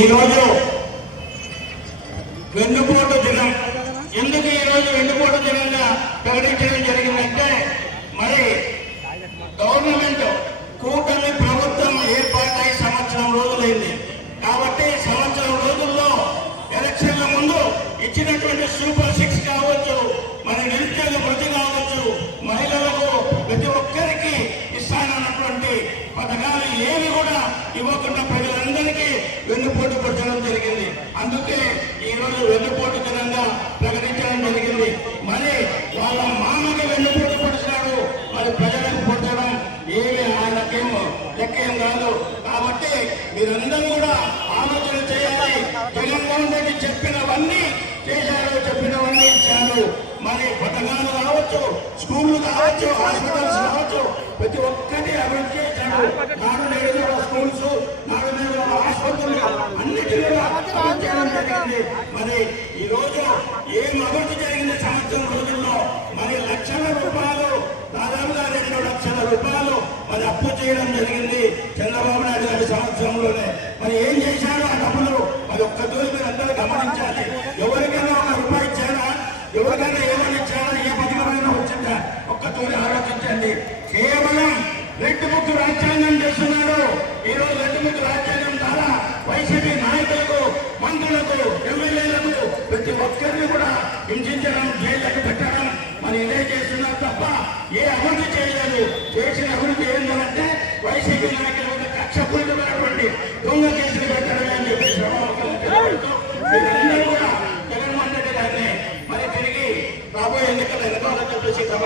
ఈరోజు వెన్నుపోటు దినం. ఎందుకు ఈరోజు వెన్నుపోటు దినంగా ప్రకటించడం జరిగిందంటే మరి గవర్నమెంట్ కూటమి ప్రభుత్వం ఏర్పాటై సంవత్సరం రోజులైంది. కాబట్టి సంవత్సరం రోజుల్లో ఎలక్షన్ల ముందు ఇచ్చినటువంటి సూపర్ సిక్స్ పథకాలు ఏవి కూడా ఇవ్వకుండా ప్రజలందరికీ వెన్నుపోటు పరచడం జరిగింది. అందుకే ఈ రోజు వెన్నుపోటు దినంగా ప్రకటించడం జరిగింది. మరి వాళ్ళ మామకి వెన్నుపోటు పొడిచాడు మరి ప్రజలకు పొడచడం ఏమి ఆయనకేం లెక్కేం కాదు. కాబట్టి మీరందరూ కూడా ఆలోచన చేయాలి. జగన్మోహన్ రెడ్డి చెప్పినవన్నీ చేశారు చెప్పినవన్నీ ఇచ్చారు. మరి పథకాలు కావచ్చు స్కూళ్ళు కావచ్చు హాస్పిటల్స్ కావచ్చు ప్రతి ఒక్కటి అభివృద్ధి చేశాడు నాడు స్కూల్స్ నాడు నేడు కూడా ఆసుపత్రులు అన్నిటి మరి ఈ రోజు ఏం అభివృద్ధి జరిగింది సంవత్సరం రోజుల్లో మరి లక్షల రూపాయలు దాదాపుగా రెండు లక్షల రూపాయలు మరి అప్పు చేయడం జరిగింది చంద్రబాబు నాయుడు గారి సంవత్సరంలోనే మరి ఏం చేశారు అందరినీ కూడా హింసించడం జైళ్ళకు పెట్టడం మరి ఇదే చేస్తున్నారు తప్ప ఏ అభివృద్ధి చేయలేదు. చేసిన అభివృద్ధి ఏంటంటే వైసీపీ నాయకులు కక్షపూరితమైనటువంటి దొంగ కేసులు పెట్టడమే అని చెప్పేసి మీరందరూ కూడా జగన్మోహన్ రెడ్డి గారిని మరి తిరిగి రాబోయే ఎన్నికలు ఎన్నుకోవాలని చెప్పేసి తమ